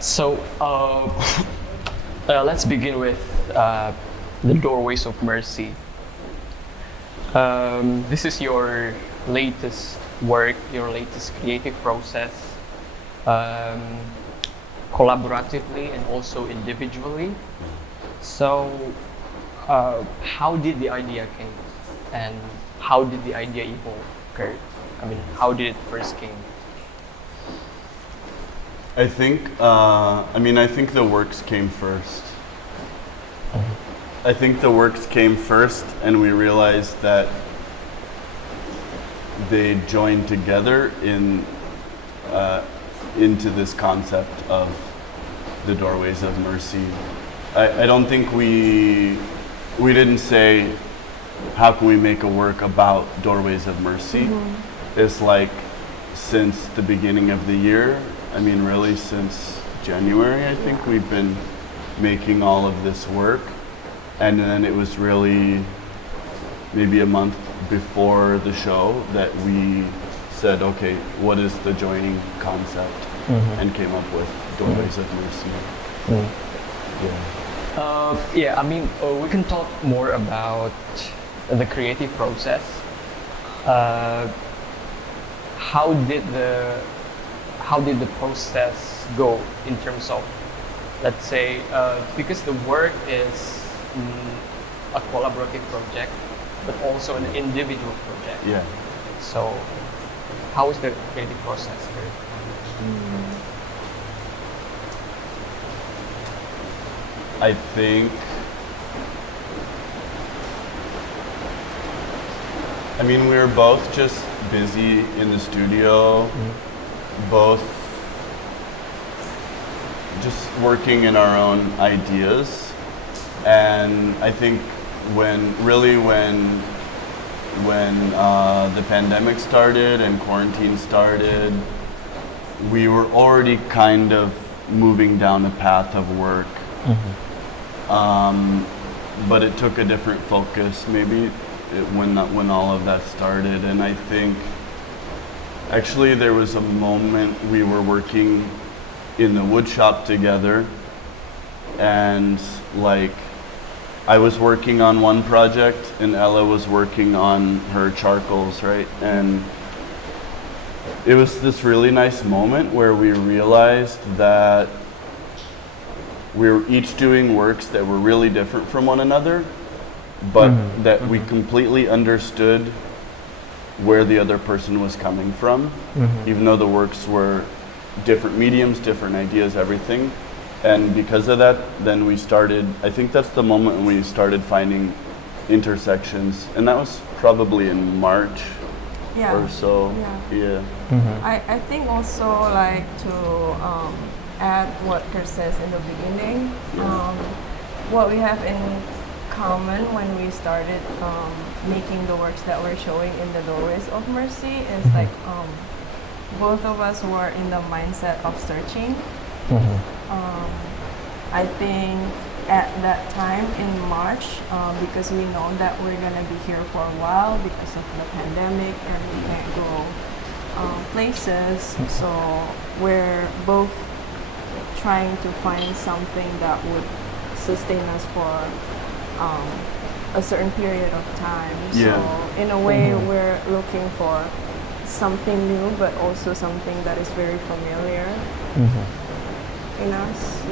So let's begin with the Doorways of Mercy. This is your latest work, your latest creative process, collaboratively and also individually. So, how did the idea came, and how did the idea evolve, Kurt? I mean, how did it first came? I think the works came first. I think the works came first, and we realized that they joined together into this concept of the Doorways of Mercy. I don't think we didn't say, how can we make a work about Doorways of Mercy? Mm-hmm. It's like since the beginning of the year, I mean really since January, I think we've been making all of this work. And then it was really maybe a month before the show that we said, okay, what is the joining concept? Mm-hmm. And came up with Doorways of Mercy. I mean, we can talk more about the creative process. How did the process go in terms of, let's say, because the work is a collaborative project, but also an individual project. Yeah. So, how is the creative process here? I think, we were both just busy in the studio, both just working in our own ideas. And I think when the pandemic started and quarantine started, we were already kind of moving down a path of work. But it took a different focus maybe when all of that started. And I think actually there was a moment we were working in the wood shop together, and like I was working on one project and Ella was working on her charcoals, right? And it was this really nice moment where we realized that we were each doing works that were really different from one another, but that we completely understood where the other person was coming from, even though the works were different mediums, different ideas, everything. And because of that, then we started, I think that's the moment when we started finding intersections, and that was probably in March or so. I think also like to add what Kurt says in the beginning, what we have in common when we started making the works that we're showing in the Doorways of Mercy is like both of us were in the mindset of searching. I think at that time in March, because we know that we're gonna be here for a while because of the pandemic and we can't go places, so we're both trying to find something that would sustain us for a certain period of time. So in a way, we're looking for something new, but also something that is very familiar in us.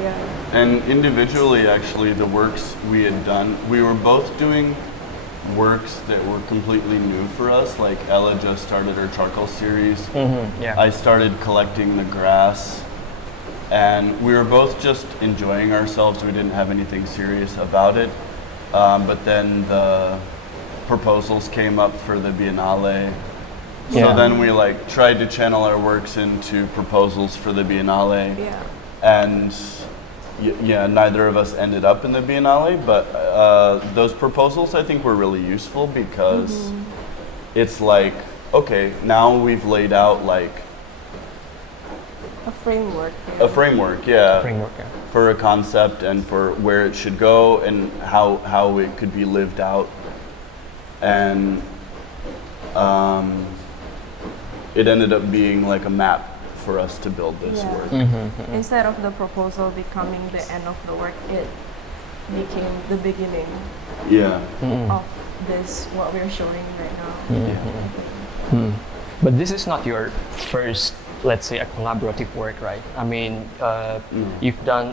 And individually, actually, the works we had done, we were both doing works that were completely new for us. Like Ella just started her charcoal series. I started collecting the grass. And we were both just enjoying ourselves. We didn't have anything serious about it. But then the proposals came up for the Biennale. So then we like tried to channel our works into proposals for the Biennale. And neither of us ended up in the Biennale, but those proposals I think were really useful because it's like, okay, now we've laid out like a framework. For a concept and for where it should go and how it could be lived out. And it ended up being like a map for us to build this Yeah. work. Instead of the proposal becoming the end of the work, it became the beginning Yeah. of this, what we're showing right now. Yeah. But this is not your first, let's say, a collaborative work, right? I mean, you've done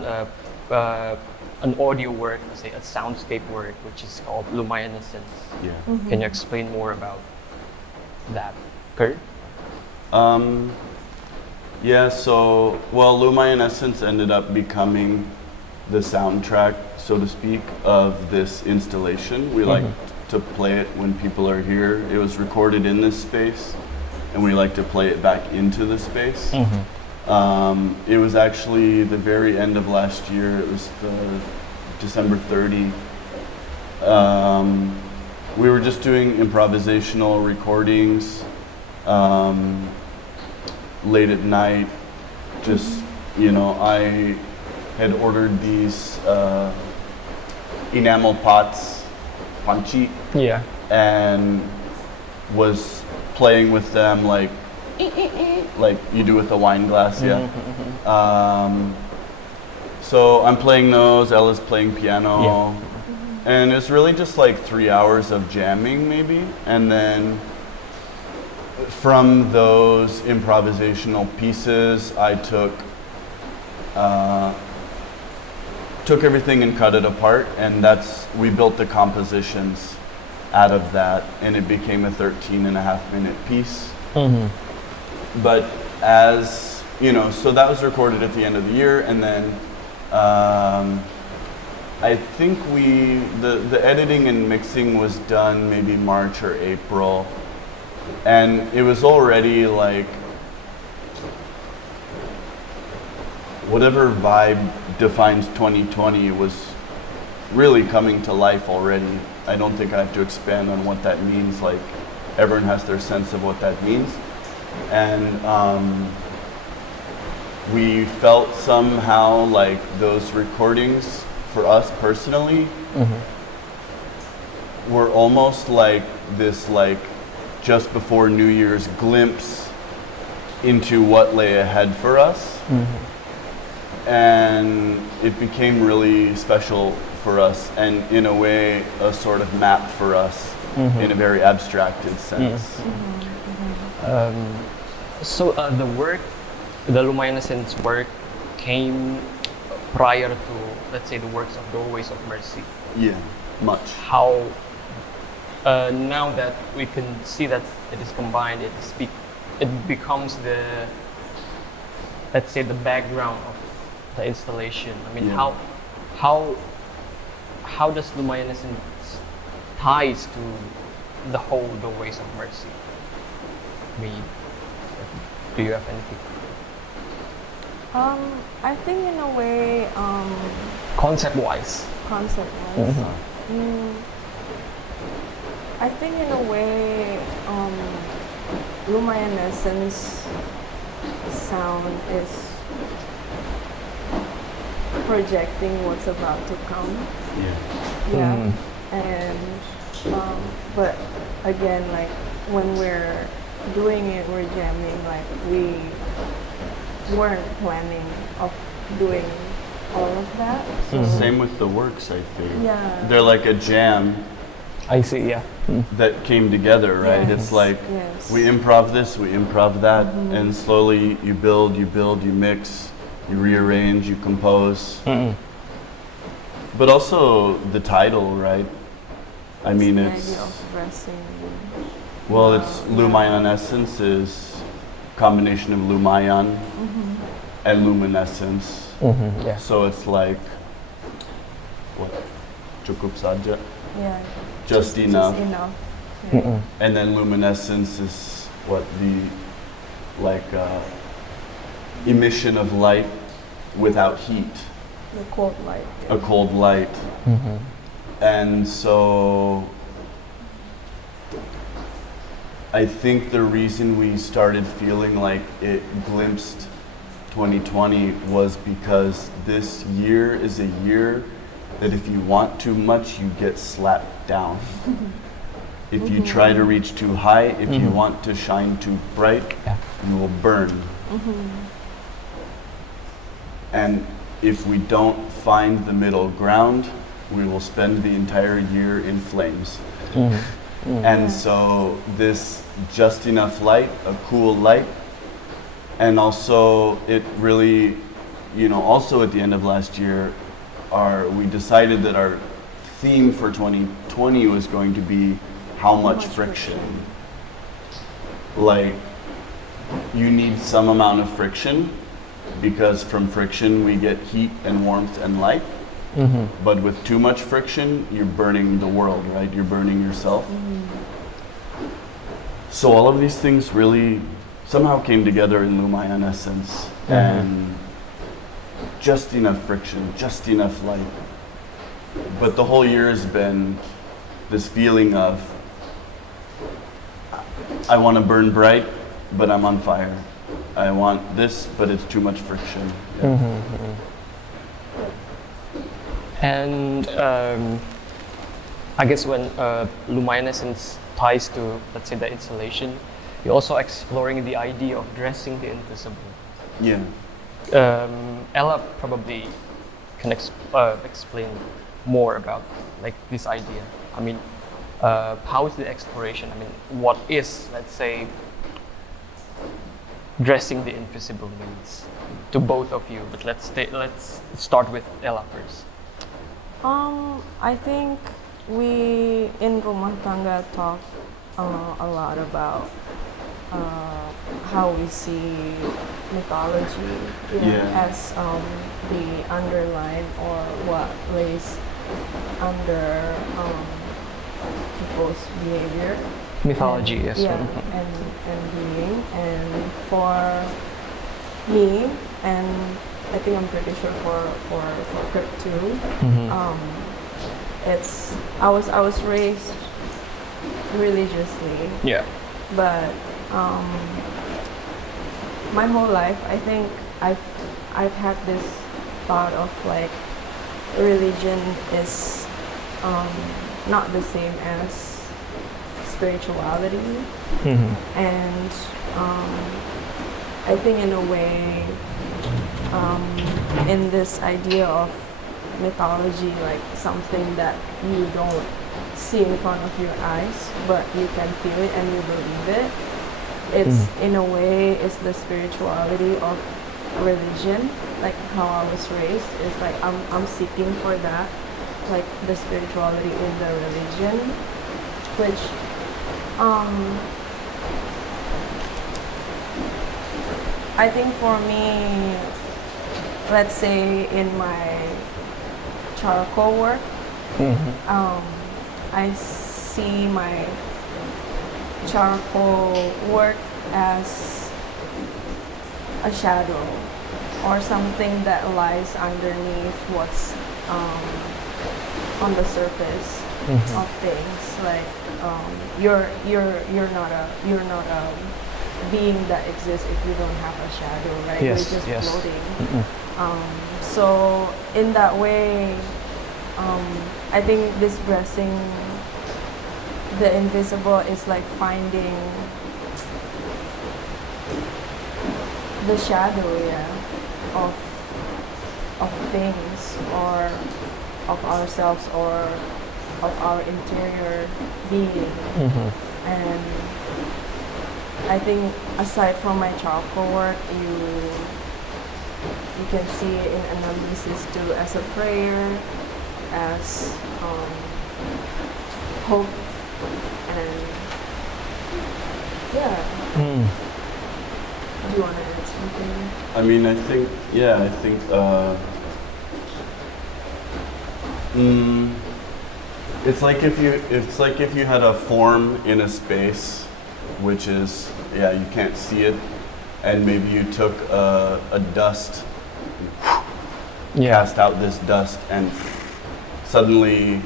an audio work, let's say a soundscape work, which is called Luminescence. Yeah. Can you explain more about that, Kurt? Yeah, so, well, Luminescence ended up becoming the soundtrack, so to speak, of this installation. We like to play it when people are here. It was recorded in this space, and we like to play it back into the space. It was actually the very end of last year. It was the December 30. We were just doing improvisational recordings late at night. Just, you know, I had ordered these enamel pots, panchi, Yeah. and was playing with them like you do with a wine glass, yeah. So I'm playing those, Ella's playing piano, and it's really just like 3 hours of jamming maybe, and then from those improvisational pieces, I took everything and cut it apart, and we built the compositions out of that, and it became a 13.5-minute piece. But as you know, so that was recorded at the end of the year, and then I think the editing and mixing was done maybe March or April, and it was already like whatever vibe defines 2020 was really coming to life already. I don't think I have to expand on what that means. Like, everyone has their sense of what that means. And we felt somehow like those recordings, for us personally, were almost like this, like, just before New Year's glimpse into what lay ahead for us. And it became really special for us, and in a way a sort of map for us in a very abstracted sense. So the work, the Luminescence work, came prior to, let's say, the works of Doorways of Mercy. Yeah, much. How now that we can see that it is combined, it becomes the, let's say, the background of the installation. I mean, how does Luminescence ties to the whole Doorways of Mercy? I mean, do you have anything? I think in a way, Concept-wise. I think in a way, Luminescence sound is projecting what's about to come. Yeah. And but again, like, when we're doing it, we're jamming, like, we weren't planning of doing all of that. So Same with the works, I think. Yeah. They're like a jam I see, yeah. that came together, right? Yes, It's like yes. we improv this, we improv that, and slowly you build, you mix, you rearrange, you compose. But also the title, right? I mean, the it's idea of dressing. well, it's Luminescence is combination of Lumayan and luminescence. Yeah. So it's like what? Cukup saja. Yeah. Just enough. Just enough. Yeah. And then luminescence is what the emission of light without heat, The cold light. a cold light. And so I think the reason we started feeling like it glimpsed 2020 was because this year is a year that if you want too much, you get slapped down. If you try to reach too high, if you want to shine too bright, you will burn. And if we don't find the middle ground, we will spend the entire year in flames. And so this just enough light, a cool light, and also it really, also at the end of last year, we decided that our theme for 2020 was going to be how much friction. Like, you need some amount of friction, because from friction we get heat and warmth and light. But with too much friction, you're burning the world, right? You're burning yourself. So all of these things really somehow came together in Lumaya in essence. And just enough friction, just enough light. But the whole year has been this feeling of, I want to burn bright, but I'm on fire. I want this, but it's too much friction. Yeah. And I guess when luminescence ties to, let's say, the installation, you're also exploring the idea of dressing the invisible. Yeah. Ella probably can explain more about like this idea. I mean, how is the exploration? I mean, what is, let's say, dressing the invisible means to both of you? But let's start with Ella first. I think we in Rumah Tangga talk a lot about how we see mythology as the underline or what lays under people's behavior. Mythology, yes. And being. And for me, and I think I'm pretty sure for Kurt too, I was raised religiously. Yeah. But my whole life, I think I've had this thought of like religion is not the same as spirituality, and I think in a way, in this idea of mythology, like something that you don't see in front of your eyes, but you can feel it and you believe it. It's in a way, it's the spirituality of religion, like how I was raised. It's like I'm seeking for that, like the spirituality in the religion, which I think for me, let's say in my charcoal work, I see my charcoal work as a shadow or something that lies underneath what's on the surface of things. Like you're not a being that exists if you don't have a shadow, right? Yes, You're just yes. floating. So in that way, I think this dressing the invisible is like finding the shadow, of things or of ourselves or of our interior being. And I think aside from my charcoal work, you can see it in analysis too as a prayer, as hope, and do you want to add something? I mean, I think it's like if you had a form in a space, which is you can't see it, and maybe you took a dust, cast out this dust, and suddenly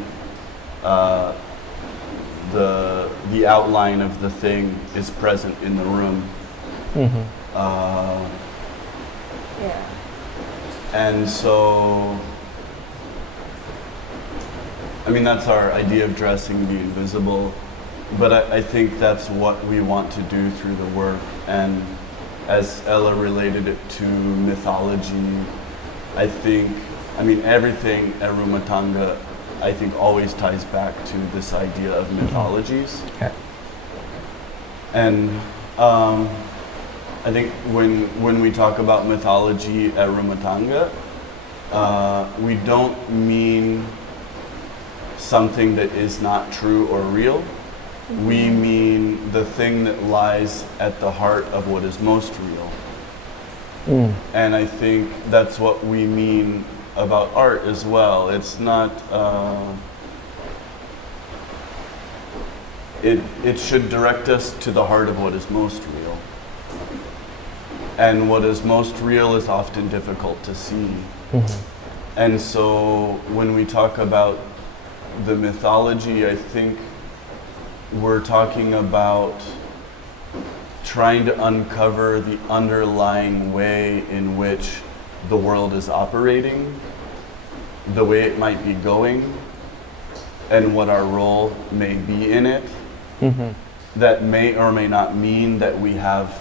the outline of the thing is present in the room. And so, I mean, that's our idea of dressing the invisible, but I think that's what we want to do through the work. And as Ella related it to mythology, I think, I mean, everything at Rumah Tangga, I think always ties back to this idea of mythologies. Okay. And I think when we talk about mythology at Rumah Tangga, we don't mean something that is not true or real. We mean the thing that lies at the heart of what is most real. And I think that's what we mean about art as well. It's not, it should direct us to the heart of what is most real. And what is most real is often difficult to see. And so when we talk about the mythology, I think we're talking about trying to uncover the underlying way in which the world is operating, the way it might be going, and what our role may be in it. That may or may not mean that we have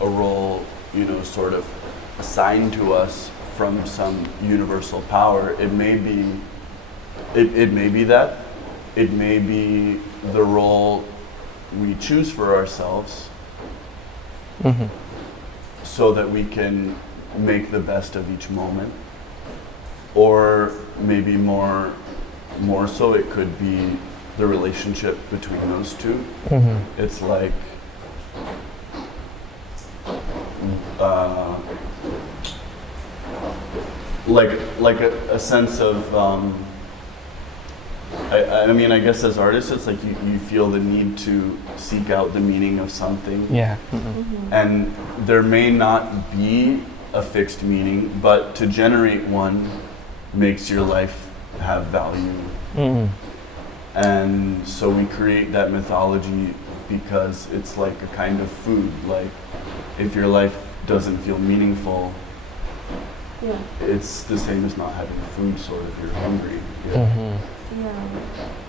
a role, you know, sort of assigned to us from some universal power. It may be, it may be that. It may be the role we choose for ourselves so that we can make the best of each moment. Or maybe more so it could be the relationship between those two. It's like a sense of I mean, I guess as artists, it's like you feel the need to seek out the meaning of something. Yeah. And there may not be a fixed meaning, but to generate one makes your life have value. And so we create that mythology because it's like a kind of food. Like, if your life doesn't feel meaningful, it's the same as not having food, sort of. You're hungry.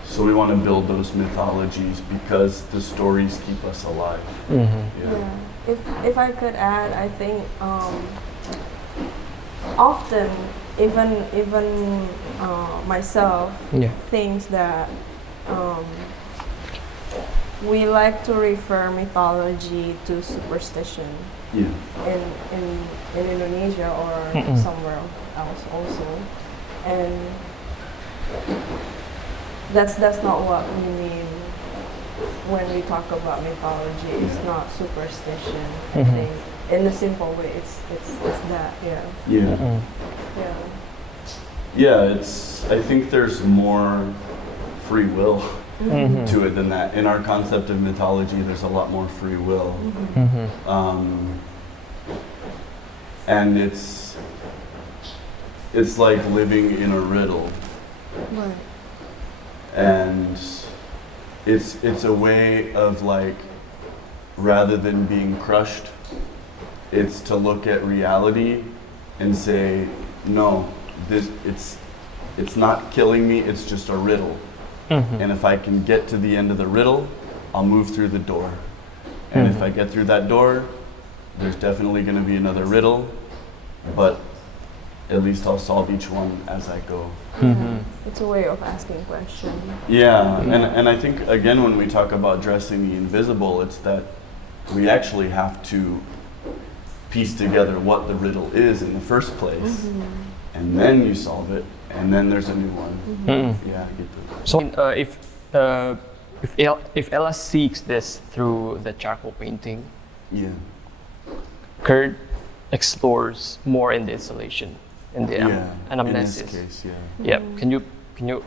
So we want to build those mythologies because the stories keep us alive. If I could add, I think often even myself thinks that we like to refer mythology to superstition in Indonesia or somewhere else also, and that's not what we mean when we talk about mythology. It's not superstition. I think in a simple way, it's that. It's, I think there's more free will to it than that. In our concept of mythology, there's a lot more free will. And it's like living in a riddle. And it's a way of, like, rather than being crushed, it's to look at reality and say, no, it's not killing me, it's just a riddle. And if I can get to the end of the riddle, I'll move through the door. And if I get through that door, there's definitely going to be another riddle, but at least I'll solve each one as I go. It's a way of asking questions. And I think, again, when we talk about dressing the invisible, it's that we actually have to piece together what the riddle is in the first place, and then you solve it, and then there's a new one. I get that. So if Ella seeks this through the charcoal painting, Kurt explores more in the installation, in the anamnesis. In this case, Can you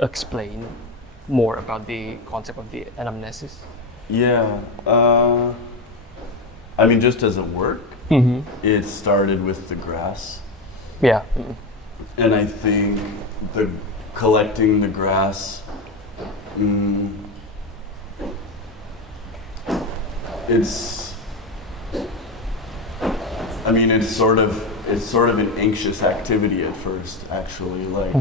explain more about the concept of the anamnesis? I mean, just as a work, it started with the grass. And I think collecting the grass, it's sort of an anxious activity at first, actually. Like,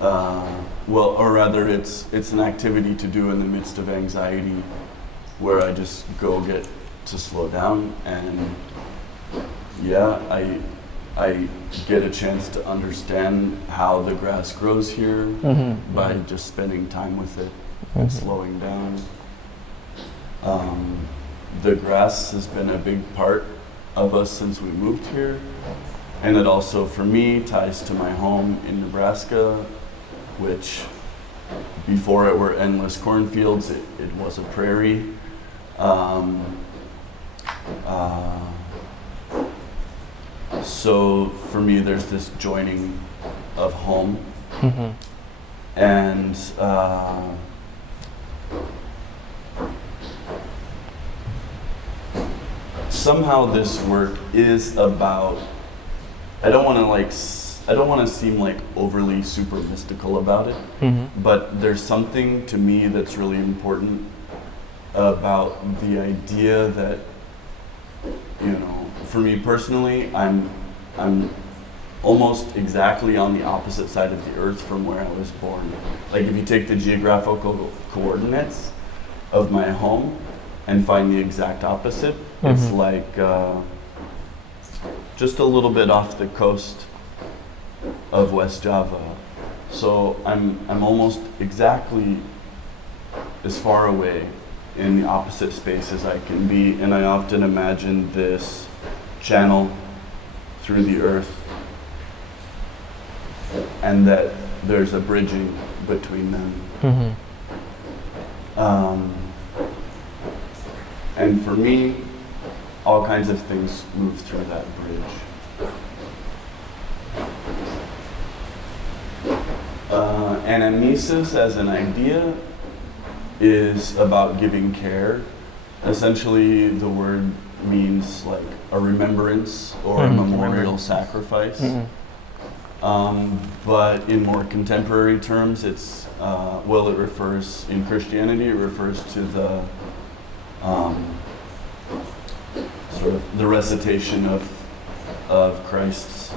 or rather, it's an activity to do in the midst of anxiety, where I just go get to slow down, and yeah, I get a chance to understand how the grass grows here by just spending time with it and slowing down. The grass has been a big part of us since we moved here, and it also, for me, ties to my home in Nebraska, which before it were endless cornfields, it was a prairie. So for me, there's this joining of home, and somehow this work is about. I don't want to seem like overly super mystical about it, but there's something to me that's really important about the idea that, you know, for me personally, I'm almost exactly on the opposite side of the earth from where I was born. Like if you take the geographical coordinates of my home and find the exact opposite, it's like just a little bit off the coast of West Java. So I'm almost exactly as far away in the opposite space as I can be, and I often imagine this channel through the earth, and that there's a bridging between them. And for me, all kinds of things move through that bridge. Anamnesis as an idea is about giving care. Essentially, the word means like a remembrance or a memorial sacrifice. But in more contemporary terms, it's, it refers, in Christianity, it refers to the sort of the recitation of Christ's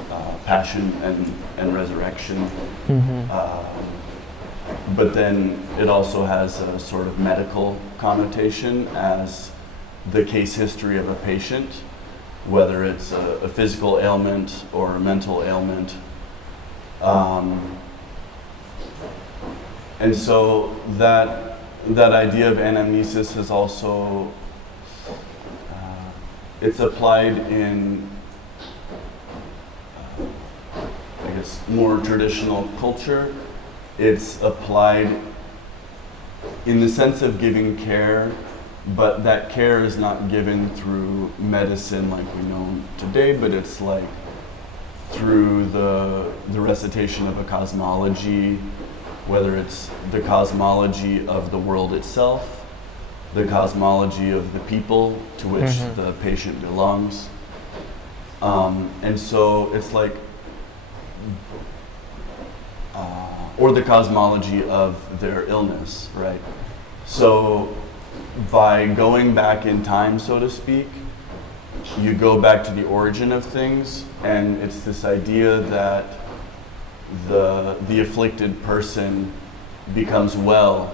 passion and resurrection. But then it also has a sort of medical connotation as the case history of a patient, whether it's a physical ailment or a mental ailment. And so that idea of anamnesis has also, it's applied in, I guess, more traditional culture. It's applied in the sense of giving care, but that care is not given through medicine like we know today, but it's like through the recitation of a cosmology, whether it's the cosmology of the world itself, the cosmology of the people to which the patient belongs. And so it's like, or the cosmology of their illness, right? So by going back in time, so to speak, you go back to the origin of things, and it's this idea that the afflicted person becomes well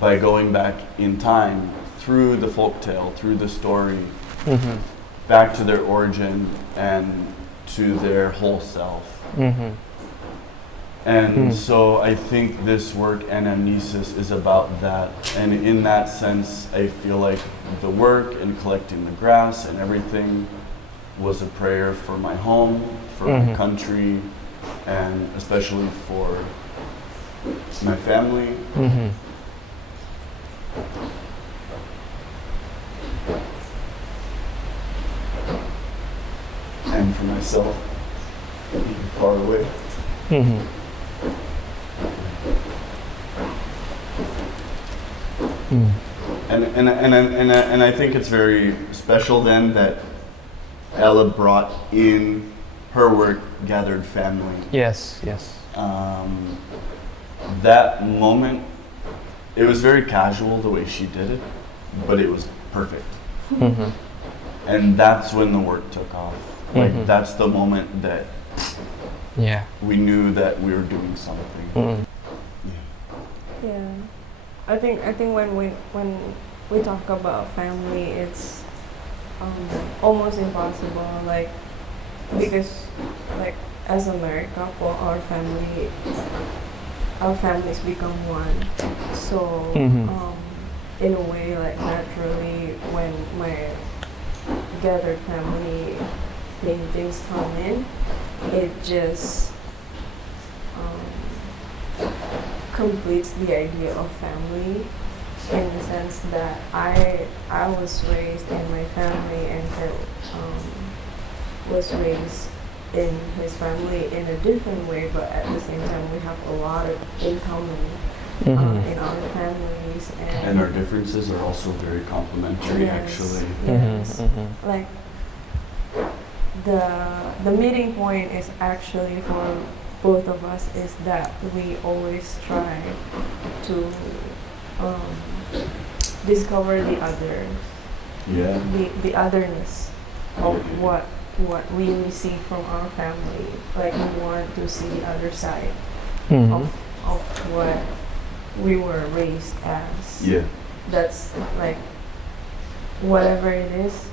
by going back in time through the folktale, through the story, back to their origin and to their whole self. And so I think this work, Anamnesis, is about that. And in that sense, I feel like the work and collecting the grass and everything was a prayer for my home, for my country, and especially for my family. And for myself, even far away. And I think it's very special then that Ella brought in her work, Gathered Family. Yes. That moment, it was very casual the way she did it, but it was perfect. And that's when the work took off. Like that's the moment that we knew that we were doing something. Yeah, I think when we talk about family, it's almost impossible. Like because like as a married couple, our families become one. So in a way, like naturally, when my gathered family paintings come in, it just completes the idea of family in the sense that I was raised in my family and Kurt was raised in his family in a different way, but at the same time we have a lot of in common in our families, and our differences are also very complementary. Yes, actually. yes. Like the meeting point is actually for both of us is that we always try to discover the other, Yeah. the otherness of what we receive from our family. Like we want to see the other side of what we were raised as. Yeah. That's like whatever it is.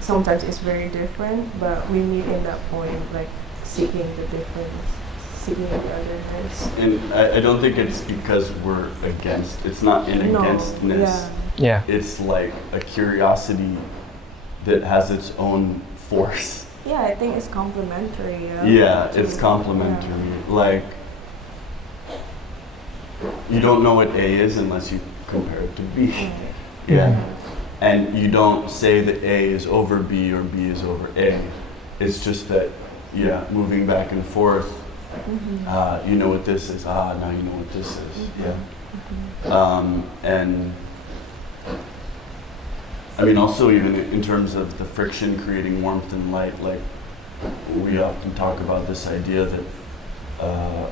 Sometimes it's very different, but we meet in that point, like seeking the difference, seeking the otherness. And I don't think it's because we're against. It's not an againstness. Yeah. It's like a curiosity that has its own force. Yeah, I think it's complementary. Yeah, it's complementary. Yeah. Like, you don't know what A is unless you compare it to B. Yeah. And you don't say that A is over B or B is over A. It's just that, yeah, moving back and forth, you know what this is, now you know what this is. Yeah. And I mean, also even in terms of the friction creating warmth and light, like we often talk about this idea that,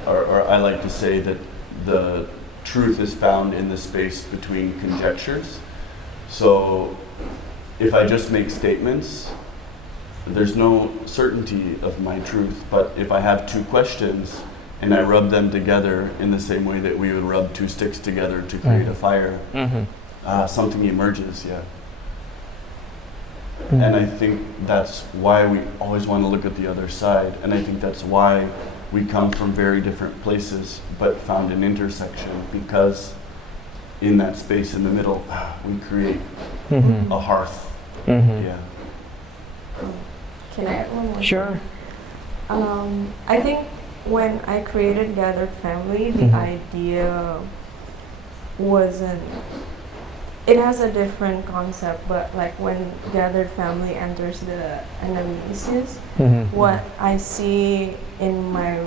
or I like to say that the truth is found in the space between conjectures. So if I just make statements, there's no certainty of my truth. But if I have two questions and I rub them together in the same way that we would rub two sticks together to create a fire, something emerges, yeah. And I think that's why we always want to look at the other side. And I think that's why we come from very different places, but found an intersection, because in that space in the middle, we create a hearth. Yeah. Can I add one more? Sure. I think when I created Gathered Family, the idea wasn't. It has a different concept, but like when Gathered Family enters the anamnesis, what I see in my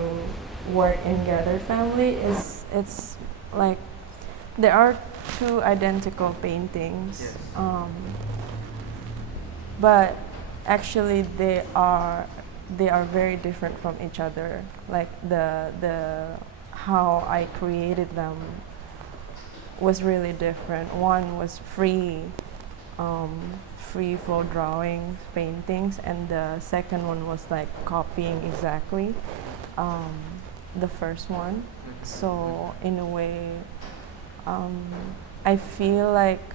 work in Gathered Family is it's like there are two identical paintings, but actually they are very different from each other. Like the how I created them was really different. One was free flow drawings, paintings, and the second one was like copying exactly the first one. So in a way, I feel like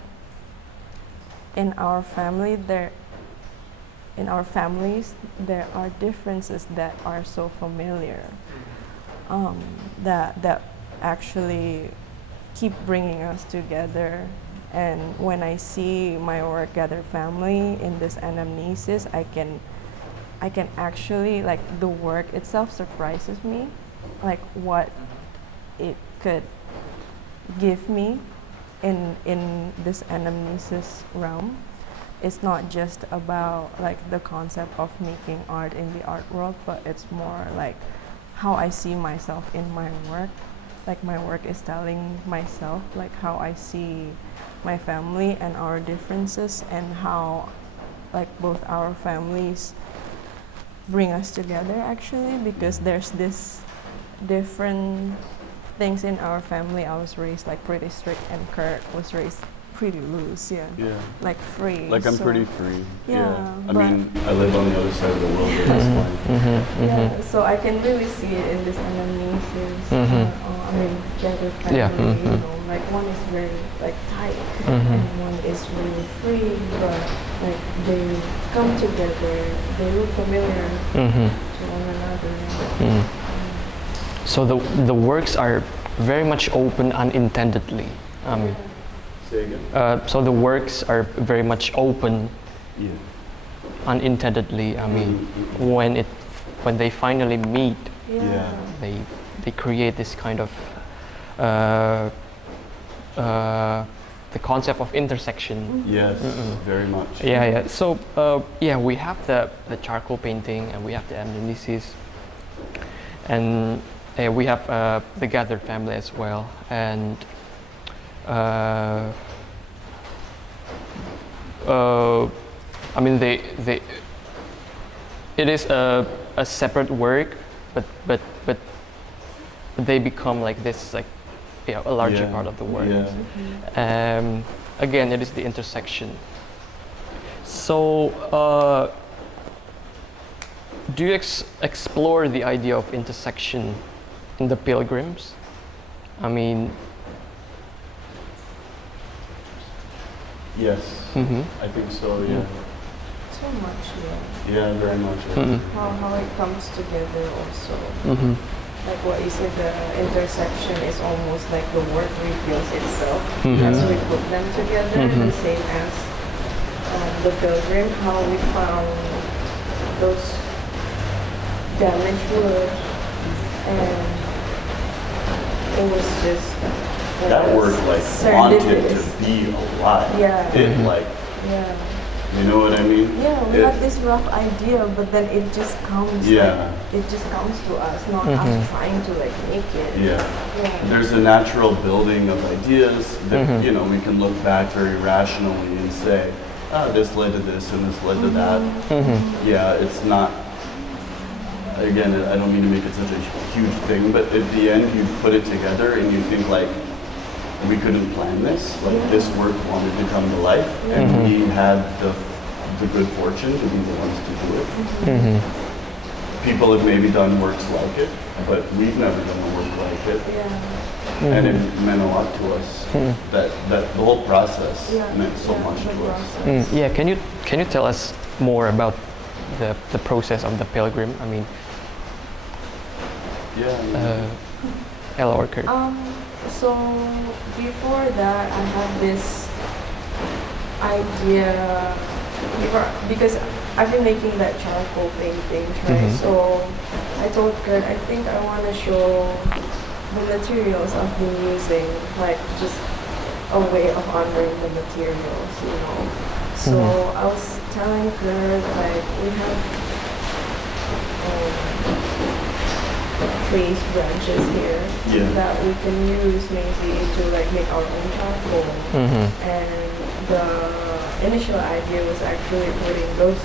in our families there are differences that are so familiar, that actually keep bringing us together. And when I see my work Gathered Family in this anamnesis, I can actually, like, the work itself surprises me, like what it could give me in this anamnesis realm. It's not just about like the concept of making art in the art world, but it's more like how I see myself in my work. Like my work is telling myself like how I see my family and our differences, and how like both our families bring us together actually, because there's this different things in our family. I was raised like pretty strict, and Kurt was raised pretty loose, like free. Like I'm so pretty free. Yeah, I mean, I live on the other side of the world, but that's fine. Yeah, so I can really see it in this anamnesis. I mean, Gathered Family, Like one is very like tight, Mhm. and one is really free. But like they come together, they look familiar Mhm. to one another. Mm. So the works are very much open unintendedly. I mean, Say again? so the works are very much open Yeah. unintendedly. I mean, Mhm. when they finally meet, Yeah. they create this kind of uh, the concept of intersection. Yes, very much. Yeah, yeah. So yeah, we have the charcoal painting and we have the analysis, and we have the gathered family as well, and I mean it is a separate work, but they become like this, like, yeah, a larger Yeah, part of the work. yeah. Again, it is the intersection. So, do you explore the idea of intersection in the Pilgrims? I mean, Yes, mhm, I think so, yeah. So much, yeah. Yeah, very much. mhm, How it comes together also. mhm, Like what you said, the intersection is almost like the work reveals itself Mhm. as we put them together. Mhm. The same as the pilgrim, how we found those damaged wood, and it was just That word like wanted to be alive. Yeah. It like, Yeah. you know what I mean? Yeah, we It- had this rough idea, but then it just comes. Yeah. Like, it just comes to us, not Mhm. us trying to like make it. Yeah. Yeah. There's a natural building of ideas that, Mhm. you know, we can look back very rationally and say, this led to this and this led to that. mhm, Yeah, it's not, again, I don't mean to make it such a huge thing, but at the end you put it together and you think like, we couldn't plan this, like this work wanted to come to life, and Mhm. we had the good fortune to be the ones to do it. mhm, People have maybe done works like it, but we've never done a work like it. Yeah. And it meant a lot to us. Mhm. That the whole process Yeah. meant so Yeah, much the to us. process. Yeah, can you tell us more about the process of the pilgrim? I mean, Yeah. Ella or Kurt? So before that, I had this idea because I've been making that charcoal paintings, right? Mhm. So I told Kurt, I think I want to show the materials I've been using, like just a way of honoring the materials, you know. So I was telling Kurt, like, we have trees branches here Yeah. that we can use maybe to like make our own charcoal. Mhm, And the initial idea was actually putting those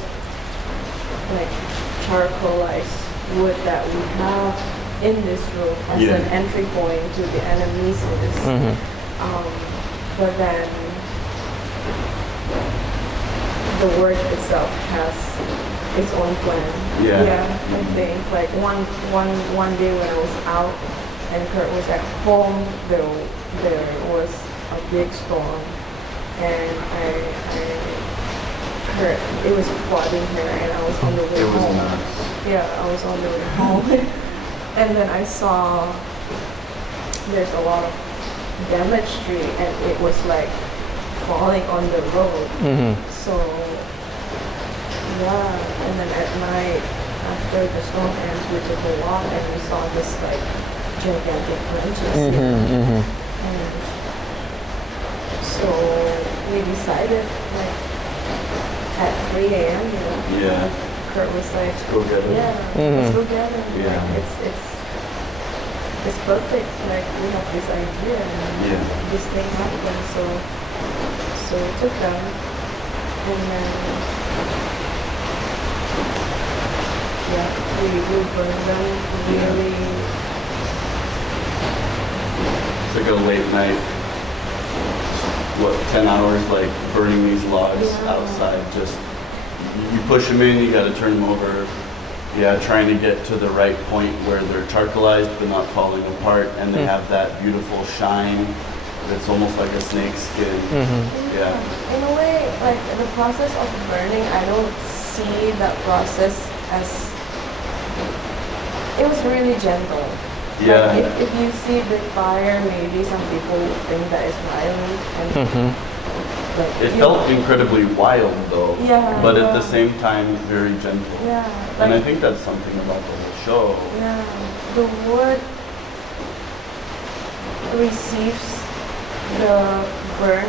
like charcoalized wood that we have in this room as Yeah. an entry point to the anamnesis. mhm, But then the work itself has its own plan. Yeah. I think like one day when I was out and Kurt was at home, there was a big storm, and Kurt, it was flooding here, and I was on the way It was home. nuts. Yeah, I was on the way home, and then I saw there's a lot of damaged tree, and it was like falling on the road. mhm, So yeah, and then at night after the storm ends, we took a walk and we saw this like gigantic branches here. mhm, mhm. And so we decided like at 3 a.m. You know, Yeah. Kurt was like, Go get it. yeah, Mhm. let's go get it. Yeah. Like, it's perfect. Like we have this idea and Yeah. this thing happened. So we took them and then yeah, we burned them really. It's like a late night, what, 10 hours, like burning these logs Yeah. outside. Just, you push them in, you gotta turn them over. Yeah, trying to get to the right point where they're charcoalized but not falling apart, and they have that beautiful shine. it's almost like a snake skin. Yeah. In a way, like the process of burning, I don't see that process as, it was really gentle. Yeah. Like if you see the fire, maybe some people think that it's violent. And like, It felt incredibly wild though, Yeah, but at yeah. the same time very gentle. Yeah. And I like- think that's something about the whole show. Yeah, the wood receives the burn,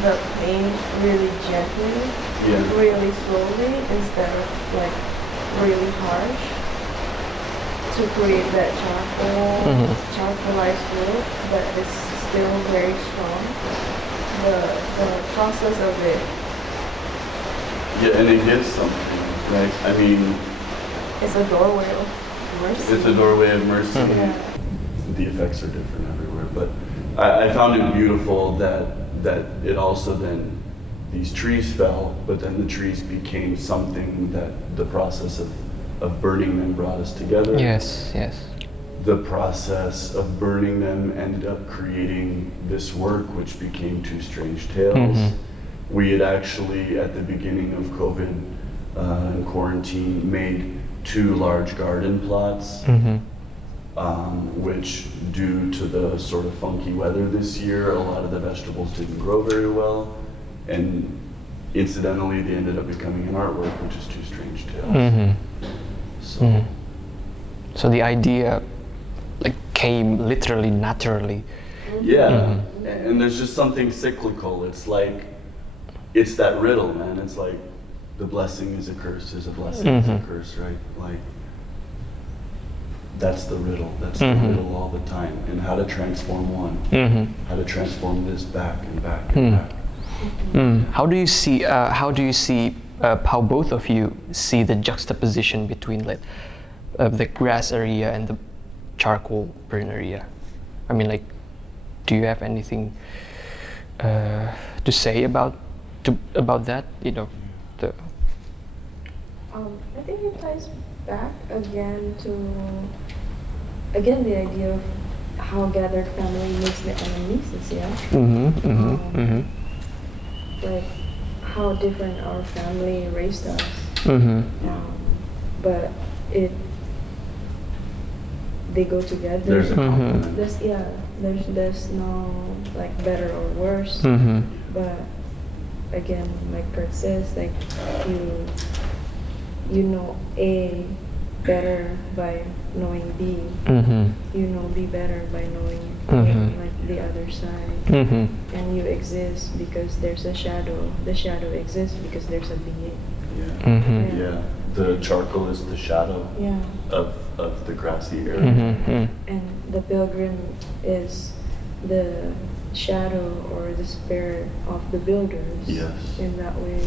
the pain really gently, Yeah. really slowly, instead of like really harsh, to create that charcoal, charcoalized wood that is still very strong. The process of it. Yeah, and it gives something, right? I mean, It's a doorway of mercy. it's a doorway of mercy. Yeah. The effects are different everywhere, but I found it beautiful that it also then, these trees fell, but then the trees became something that the process of burning them brought us together. Yes, yes. The process of burning them ended up creating this work, which became Two Strange Tales. We had actually, at the beginning of COVID and quarantine, made 2 large garden plots, which, due to the sort of funky weather this year, a lot of the vegetables didn't grow very well. And incidentally, they ended up becoming an artwork, which is Two Strange Tales. So, So the idea like came literally naturally. yeah, and there's just something cyclical. It's like, it's that riddle, man. It's like, the blessing is a curse, is a blessing, is a curse, right? Like, that's the riddle. That's the riddle all the time. And how to transform one, how to transform this back and back and back. How do you see how both of you see the juxtaposition between like the grass area and the charcoal burn area? I mean, like, do you have anything to say about that? You know, the I think it ties back again to the idea of how gathered family makes the enemies, yeah. Like how different our family raised us, but they go together. There's a compliment. There's no like better or worse, but again, like Kurt says, like you know A better by knowing B. You know B better by knowing like the other side. And you exist because there's a shadow. The shadow exists because there's a being. Yeah. The charcoal is the shadow of the grassy area. And the pilgrim is the shadow or the spirit of the builders. Yes. In that way.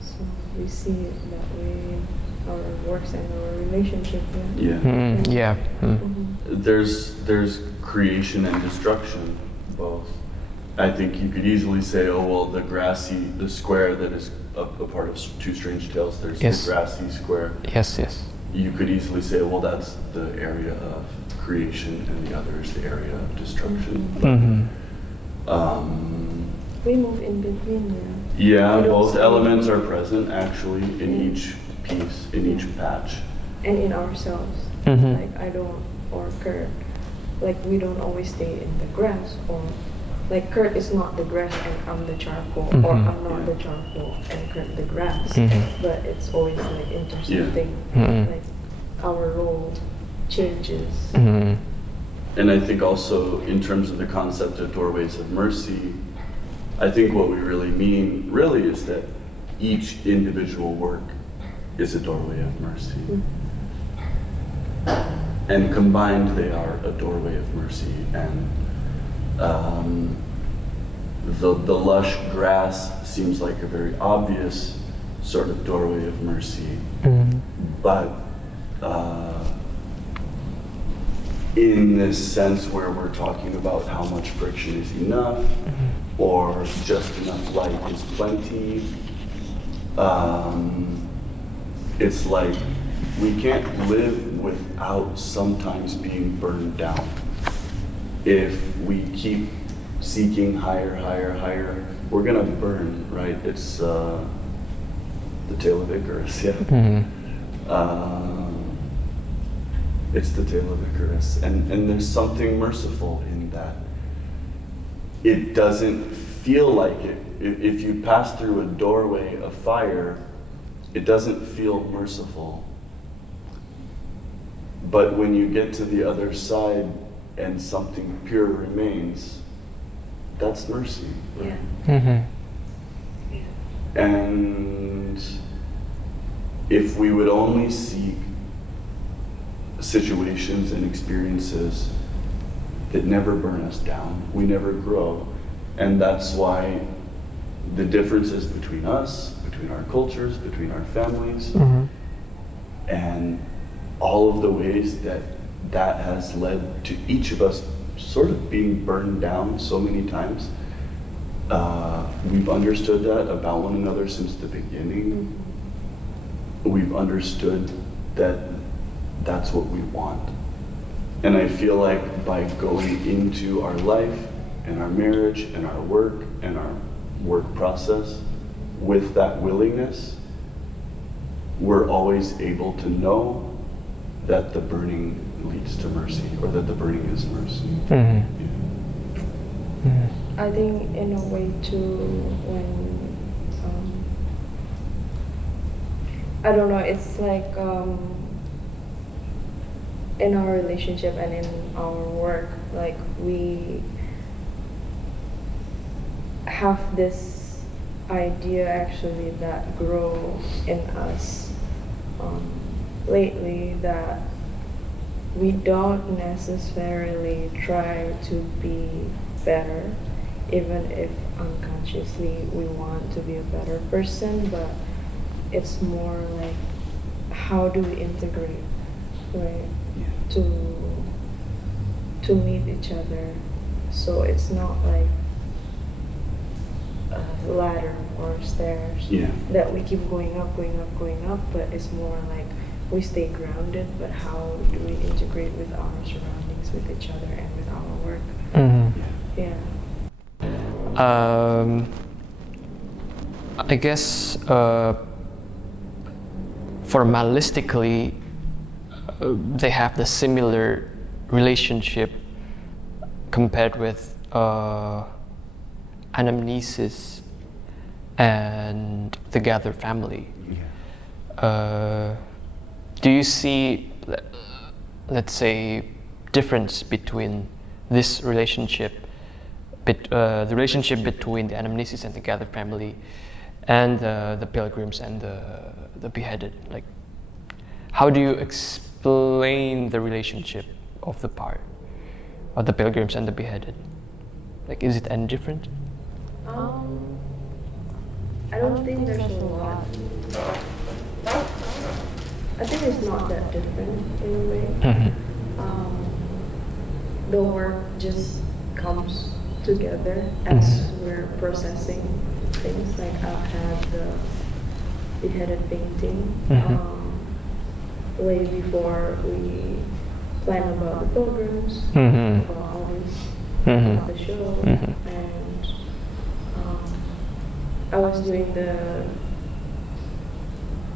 So we see it that way in our works and our relationship. There's creation and destruction, both. I think you could easily say, oh well, the square that is a part of Two Strange Tales, there's the grassy square. Yes. You could easily say, well, that's the area of creation and the other is the area of destruction. We move in between, Yeah, We don't both see- elements are present actually in each piece, in each patch. and in ourselves. Like I don't, or Kurt, like we don't always stay in the grass, or like Kurt is not the grass and I'm the charcoal, or I'm not the charcoal and Kurt the grass. But it's always like intersecting. Like our role changes. And I think also in terms of the concept of doorways of mercy, I think what we really mean really is that each individual work is a doorway of mercy. And combined they are a doorway of mercy. And the lush grass seems like a very obvious sort of doorway of mercy. But in this sense where we're talking about how much friction is enough, or just enough light is plenty, it's like we can't live without sometimes being burned down. if we keep seeking higher, we're gonna burn, right? It's the tale of Icarus, yeah. It's the tale of Icarus, and there's something merciful in that. It doesn't feel like it. If you pass through a doorway of fire, it doesn't feel merciful. But when you get to the other side and something pure remains, that's mercy. Right? Yeah. And if we would only seek situations and experiences that never burn us down, we never grow. And that's why the differences between us, between our cultures, between our families, and all of the ways that has led to each of us sort of being burned down so many times. We've understood that about one another since the beginning. We've understood that that's what we want. And I feel like by going into our life and our marriage and our work process with that willingness, we're always able to know that the burning leads to mercy, or that the burning is mercy. Yeah. I think in a way too, when I don't know, it's like in our relationship and in our work, like we have this idea actually that grow in us lately, that we don't necessarily try to be better, even if unconsciously we want to be a better person, but it's more like, how do we integrate, right? To meet each other, so it's not like a ladder or stairs that we keep going up, but it's more like we stay grounded, but how do we integrate with our surroundings, with each other, and with our work? Yeah. I guess formalistically, they have the similar relationship compared with anamnesis and the gathered family. Do you see, let's say, difference between this relationship, the relationship between the anamnesis and the gathered family, and the pilgrims and the beheaded? Like, how do you explain the relationship of the pilgrims and the beheaded? Like, is it any different? I don't think there's a lot. I think it's not that different in a way. The work just comes together as we're processing things. Like, I've had the beheaded painting way before we plan about the pilgrims, about all this, about the show, and I was doing the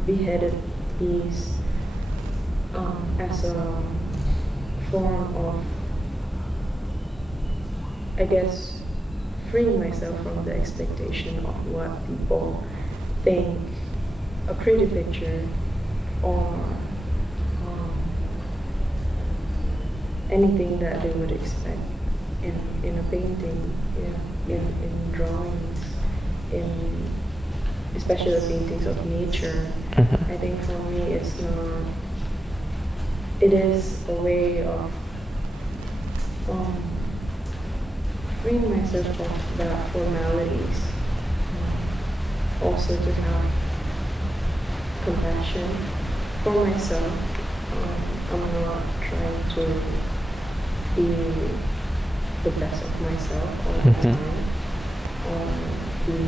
beheaded piece as a form of, I guess, freeing myself from the expectation of what people think a pretty picture or anything that they would expect in a painting, in drawings, especially paintings of nature. I think for me it is a way of freeing myself from the formalities, also to have compassion for myself. I'm not trying to be the best of myself all the time, or be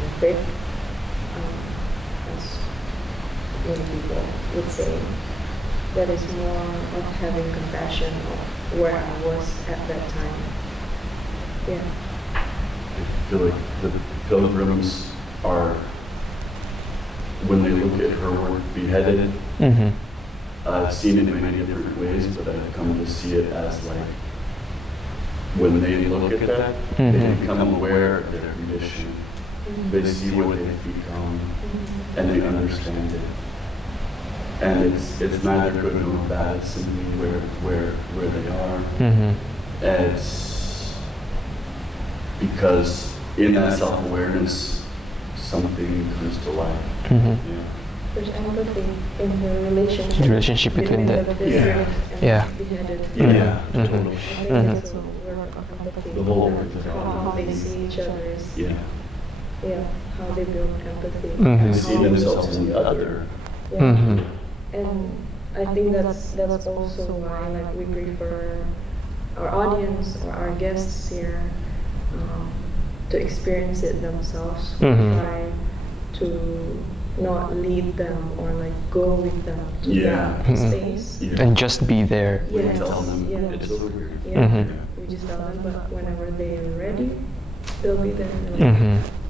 perfect, as many people would say. that is more of having compassion of where I was at that time. Yeah. I feel like the pilgrims are, when they look at her work, beheaded. Mm-hmm. I've seen it in many different ways, but I've come to see it as like, when they look at that, they become aware of their condition. They see what they've become, and they understand it. And it's neither good nor bad, it's simply where they are. And it's because in that self-awareness, something comes to life. Yeah. There's empathy in the relationship. The relationship between the pilgrim and yeah. beheaded. Yeah, totally. I think that's a work of empathy. The whole work of How they see each other's, Yeah. how they build empathy. They see themselves in the other. Yeah. And I think that's also why like we prefer our audience or our guests here to experience it themselves. We try to not lead them or like go with them to that space. And just be there. We tell them it's over here. We just tell them, but whenever they are ready, they'll be there.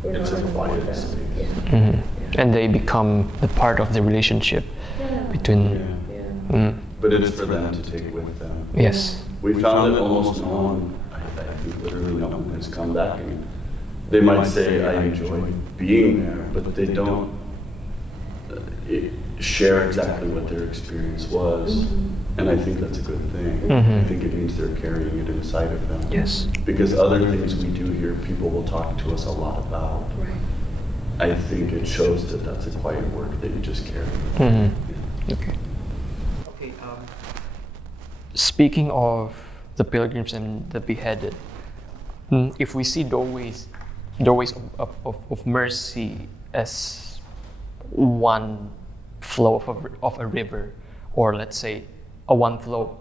We're It's not a gonna quiet leave space. them. And they become the part of the relationship between. But it's for them to take with them. Yes. We found that almost no one, I think literally no one has come back. And they might say, I enjoy being there, but they don't share exactly what their experience was. And I think that's a good thing. I think it means they're carrying it inside of them. Yes. Because other things we do here, people will talk to us a lot about. Right. I think it shows that that's a quiet work that you just carry. Okay. Okay. Speaking of the pilgrims and the beheaded, if we see doorways of mercy as one flow of a river, or let's say a one flow,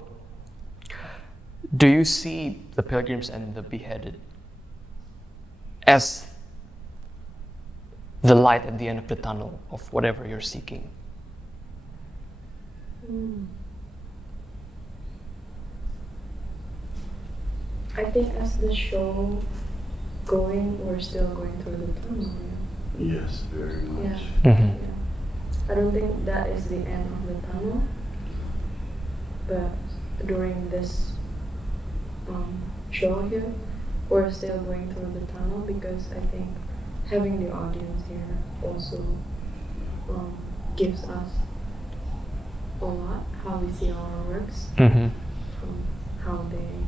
do you see the pilgrims and the beheaded as the light at the end of the tunnel of whatever you're seeking? I think as the show going, we're still going through the tunnel. Yes, very much. I don't think that is the end of the tunnel, but during this show here, we're still going through the tunnel because I think having the audience here also gives us a lot, how we see our works, how they.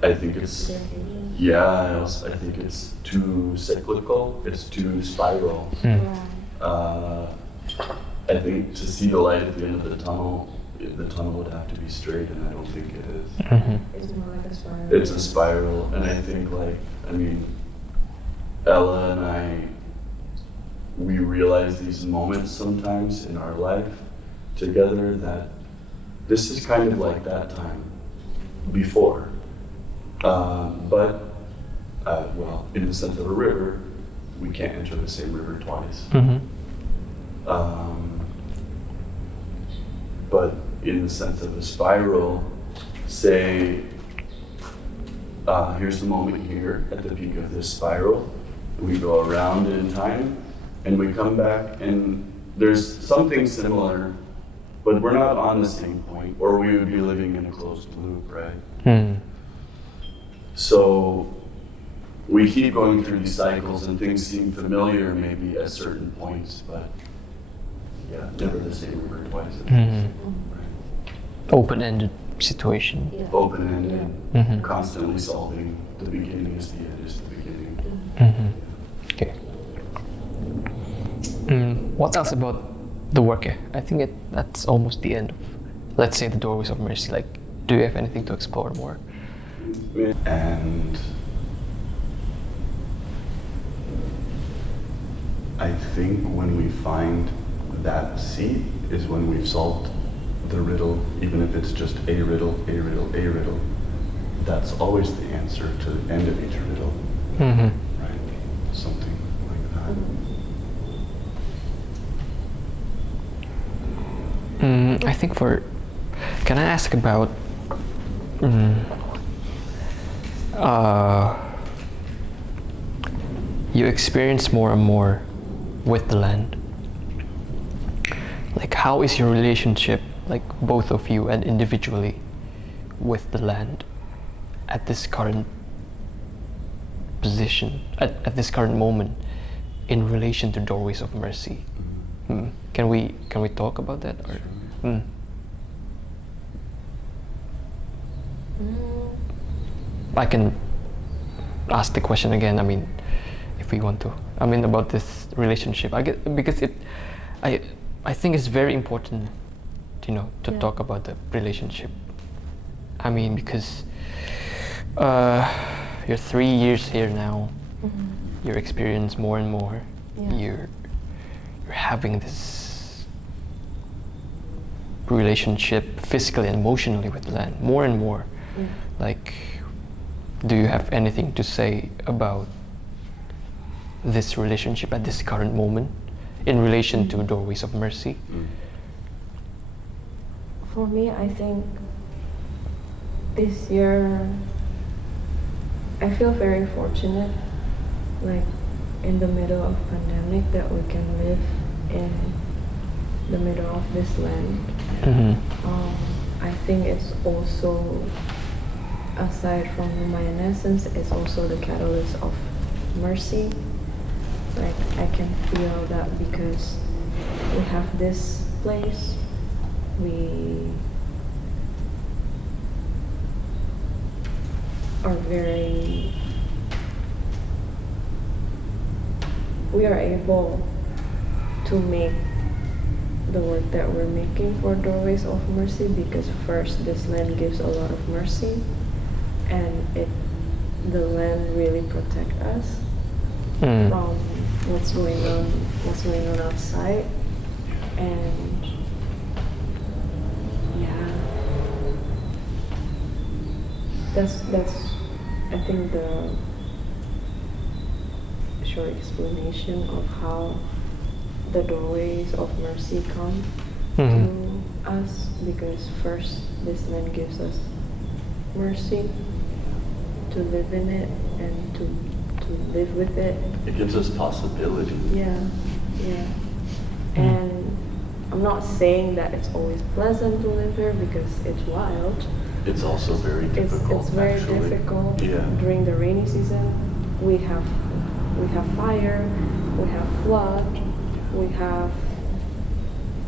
I think it's, I think it's too cyclical, it's too spiral. I think to see the light at the end of the tunnel would have to be straight, and I don't think it is. It's more like a spiral. It's a spiral, and I think Ella and I, we realize these moments sometimes in our life together that this is kind of like that time before. Well, in the sense of a river, we can't enter the same river twice. But in the sense of a spiral, say, here's the moment here at the peak of this spiral. We go around in time, and we come back, and there's something similar, but we're not on the same point, or we would be living in a closed loop, right? So we keep going through these cycles, and things seem familiar maybe at certain points, but never the same river twice. Right. Open-ended situation. Open-ended, constantly solving. The beginning is the end, is the beginning. Okay. What else about the work? I think that's almost the end of, let's say, the Doorways of Mercy. Like, do you have anything to explore more? And I think when we find that seed is when we've solved the riddle, even if it's just a riddle, that's always the answer to the end of each riddle. Right? Something like that. think can I ask about you experience more and more with the land. Like, how is your relationship, like both of you and individually, with the land at this current position, at this current moment, in relation to Doorways of Mercy? Can we talk about that? Or, I can ask the question again. I mean, if we want to. I mean, about this relationship. I get because I think it's very important, to talk about the relationship. I mean, because you're 3 years here now. You experience more and more. You're having this relationship physically and emotionally with the land more and more. Like, do you have anything to say about this relationship at this current moment in relation to Doorways of Mercy? For me, I think this year I feel very fortunate, like in the middle of pandemic, that we can live in the middle of this land. I think it's also, aside from luminescence, it's also the catalyst of mercy. Like, I can feel that because we have this place, we are able to make the work that we're making for Doorways of Mercy, because first, this land gives a lot of mercy, and the land really protects us from what's going on outside. And that's I think the short explanation of how the Doorways of Mercy come to us, because first, this land gives us mercy to live in it and to live with it. It gives us possibility. Yeah. And I'm not saying that it's always pleasant to live here, because it's wild. It's also very difficult. It's very difficult. Yeah. During the rainy season, we have fire, we have flood, we have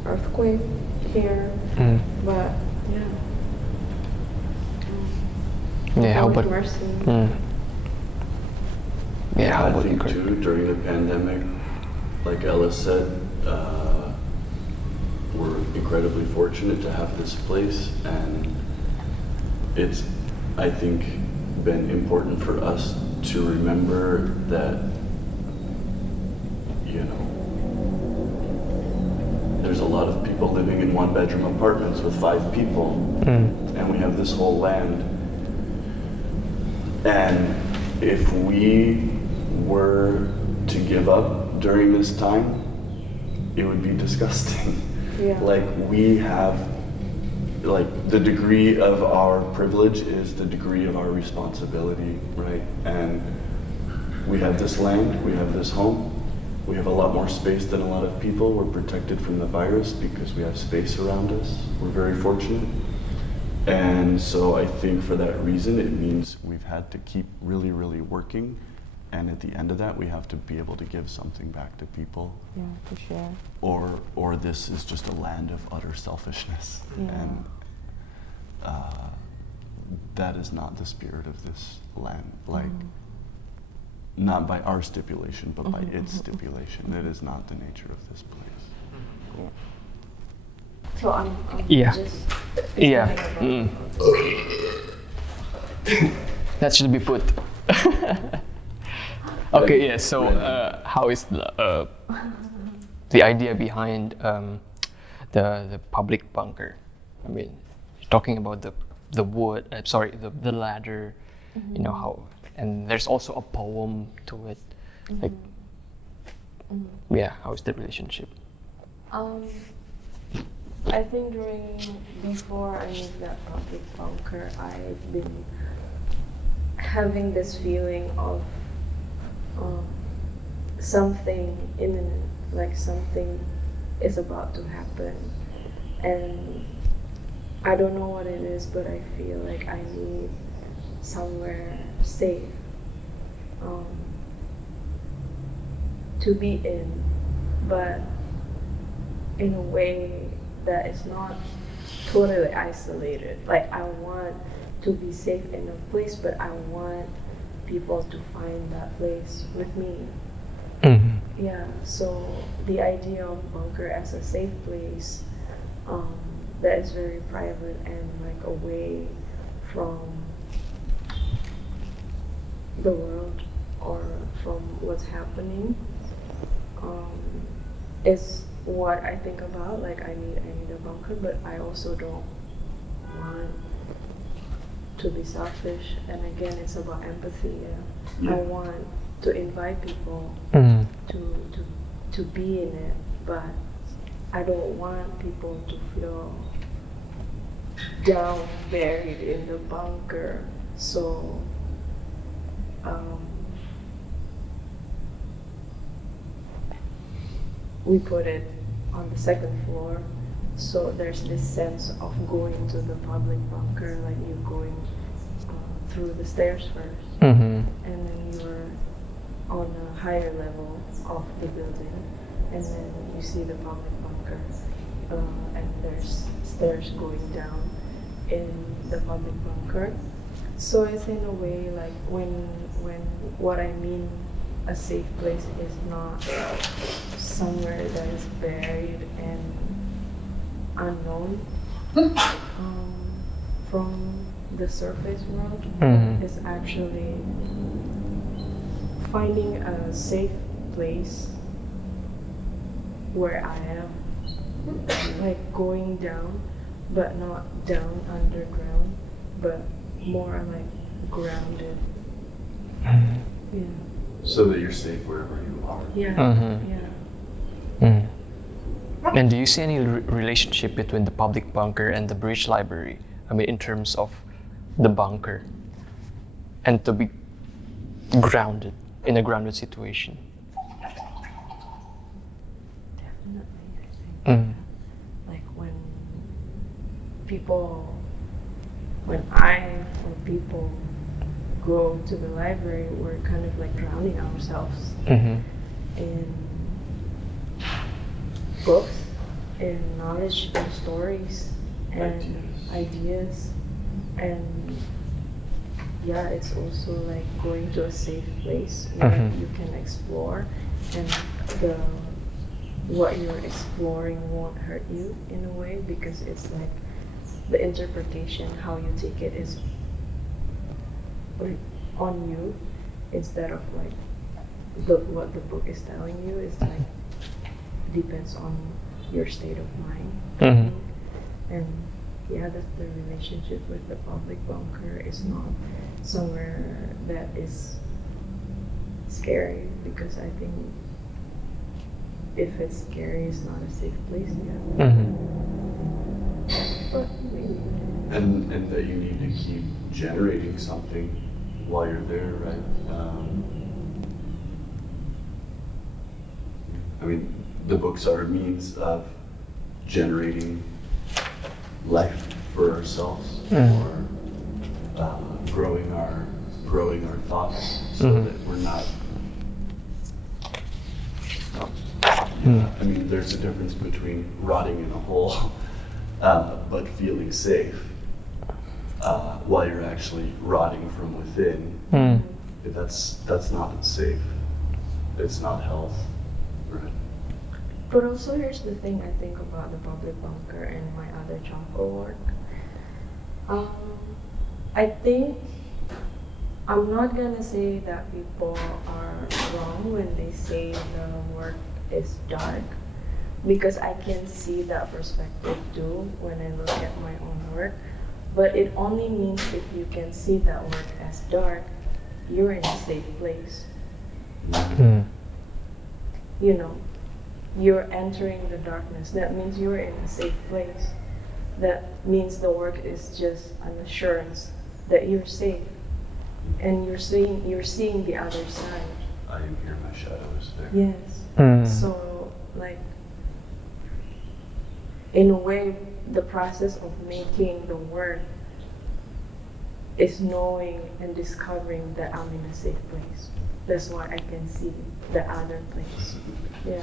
earthquake here. But how about mercy? How I about you, think Kurt? too, during the pandemic, like Ella said, we're incredibly fortunate to have this place, and it's, I think, been important for us to remember that, there's a lot of people living in one-bedroom apartments with 5 people, and we have this whole land. And if we were to give up during this time, it would be disgusting. Like, we have, the degree of our privilege is the degree of our responsibility, right? And we have this land, we have this home, we have a lot more space than a lot of people. We're protected from the virus because we have space around us. We're very fortunate. And so I think for that reason, it means we've had to keep really, really working. And at the end of that, we have to be able to give something back to people. Yeah, for sure. Or this is just a land of utter selfishness. And that is not the spirit of this land. Like, not by our stipulation, but by its stipulation. That is not the nature of this place. So I'm just That should be put. Okay, so how is the idea behind the public bunker? I mean, talking about the wood, the ladder, how, and there's also a poem to it. Like, how is the relationship? I think before I moved that public bunker, I've been having this feeling of something imminent, like something is about to happen, and I don't know what it is, but I feel like I need somewhere safe to be in, but in a way that is not totally isolated. Like, I want to be safe in a place, but I want people to find that place with me. Mm-hmm. Yeah, so the idea of bunker as a safe place that is very private and like away from the world or from what's happening is what I think about. Like, I need a bunker, but I also don't want to be selfish. And again, it's about empathy. Yeah. I want to invite people to be in it, but I don't want people to feel down, buried in the bunker. So we put it on the second floor, so there's this sense of going to the public bunker, like you're going through the stairs first, Mm-hmm. and then you're on a higher level of the building, and then you see the public bunker, and there's stairs going down in the public bunker. So it's in a way like when what I mean a safe place is not somewhere that is buried and unknown from the surface world. Mhm. It's actually finding a safe place where I am, like going down, but not down underground, but more like grounded. Yeah. So that you're safe wherever you are. Yeah. Mhm. Yeah. Mm. And do you see any relationship between the public bunker and the British Library? I mean, in terms of the bunker and to be grounded in a grounded situation. Definitely, I think. Mm. Like when I or people go to the library, we're kind of like drowning ourselves Mm-hmm. in books, in knowledge, in stories, and ideas. And yeah, it's also like going to a safe place where Mhm. you can explore, and what you're exploring won't hurt you in a way, because it's like the interpretation, how you take it, is on you, instead of like what the book is telling you. Is like depends on your state of mind. Mhm. And yeah, that's the relationship with the public bunker. Is not somewhere that is scary, because I think if it's scary, it's not a safe place. Yeah. Mm-hmm. But maybe. And that you need to keep generating something while you're there, right? I mean, the books are a means of generating life for ourselves, or growing our thoughts, so that we're not. I mean, there's a difference between rotting in a hole, but feeling safe, while you're actually rotting from within. Mm. That's not safe. It's not health, right? But also, here's the thing I think about the public bunker and my other charcoal work. I think I'm not gonna say that people are wrong when they say the work is dark, because I can see that perspective too when I look at my own work. But it only means if you can see that work as dark, you're in a safe place. Mm. You know, you're entering the darkness. That means you're in a safe place. That means the work is just an assurance that you're safe, and you're seeing the other side. I am here, my shadow is there. Yes. So, like, in a way, the process of making the work is knowing and discovering that I'm in a safe place. That's why I can see the other place. Yeah.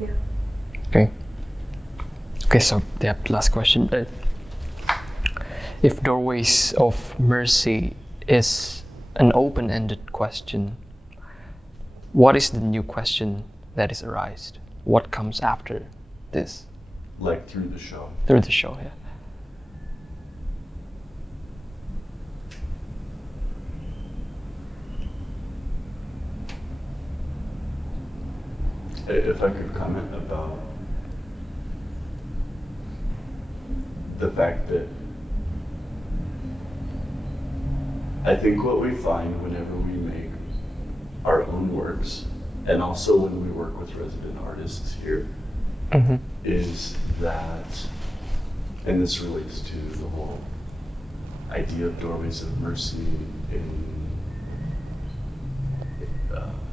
Yeah. Okay. Okay, so the last question. If Doorways of Mercy is an open-ended question, what is the new question that is arised? What comes after this? Like through the show. Through the show, yeah. If I could comment about the fact that I think what we find whenever we make our own works, and also when we work with resident artists here, is that, and this relates to the whole idea of Doorways of Mercy,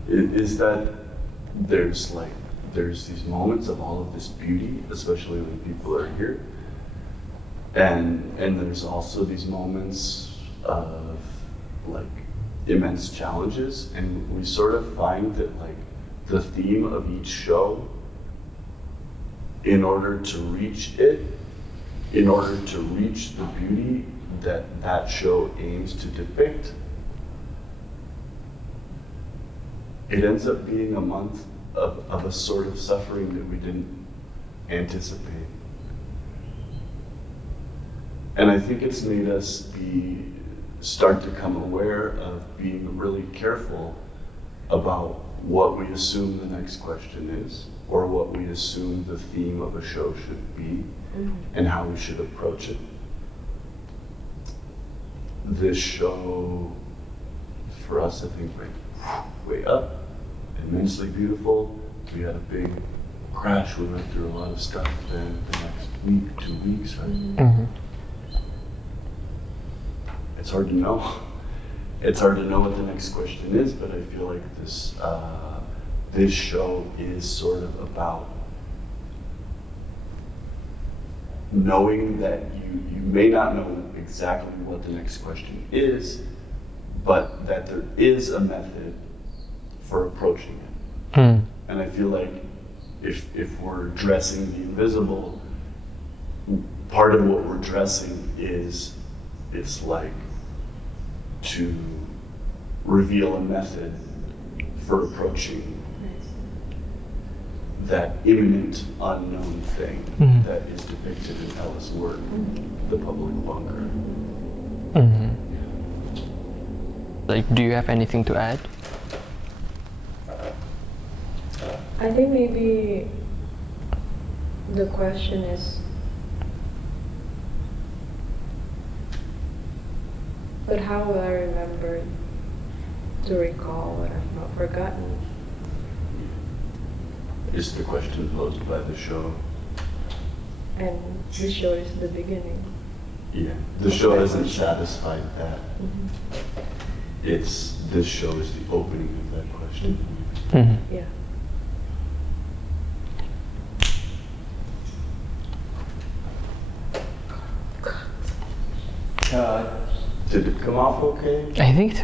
is that there's these moments of all of this beauty, especially when people are here, and there's also these moments of like immense challenges, and we sort of find that like the theme of each show, in order to reach the beauty that show aims to depict, it ends up being a month of a sort of suffering that we didn't anticipate. And I think it's made us start to become aware of being really careful about what we assume the next question is, or what we assume the theme of a show should be, and how we should approach it. This show, for us, I think, went way up, immensely beautiful. We had a big crash. We went through a lot of stuff. Then the next week, 2 weeks, right? It's hard to know. It's hard to know what the next question is, but I feel like this show is sort of about knowing that you may not know exactly what the next question is, but that there is a method for approaching it. And I feel like if we're dressing the invisible, part of what we're dressing is, it's like to reveal a method for approaching that imminent unknown thing that is depicted in Ella's work, The Public Bunker. Like, do you have anything to add? I think maybe the question is, but how will I remember to recall what I've not forgotten? Is the question posed by the show. And the show is the beginning. Yeah, the show hasn't satisfied that. This show is the opening of that question. Yeah. Did it come off okay? I think